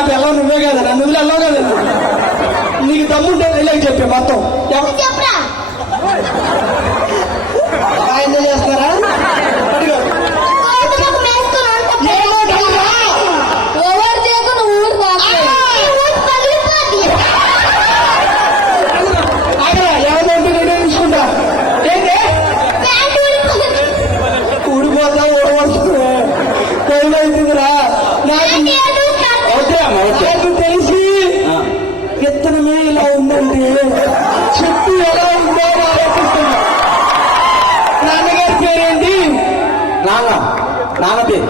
నా పిల్లలు నువ్వే కదా నన్ను వదిలి వెళ్ళావు కదా నీకు దమ్ముంటే వెళ్ళకి చెప్పే మొత్తం ఆయన చేస్తారా ఊడిపోతా ఊడవలసిందే తెలివైతుందిరా నాకు తెలిసి విత్తనమే ఇలా ఉందంటే చెట్టు ఎలా ఉందో ఆలోచిస్తున్నా నాన్నగారి పేరేంటి నాన్న పేరు